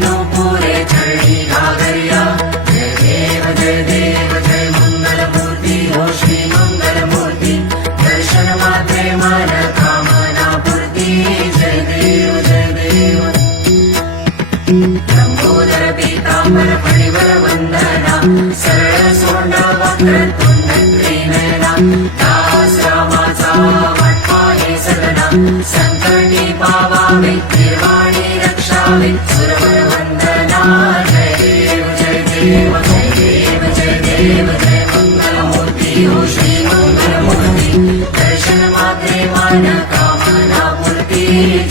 विष्णु पुरे चरणी घागरिया जय देव जय मंगल मूर्ति हो श्री मंगल मूर्ति दर्शन मात्रे मन कामना पूर्ति जय देव लंबोदर पीतांबर फणिवर वंदना सरळ सोंड वक्रतुंड त्रिनयना दास रामाचा वाटपाहे सदना संकटी पावावे निर्वाणी रक्षावे सुरवर वंदना जय देव जय मंगल मूर्ति हो श्री मंगल मूर्ति दर्शन मात्रे मन कामना पूर्ति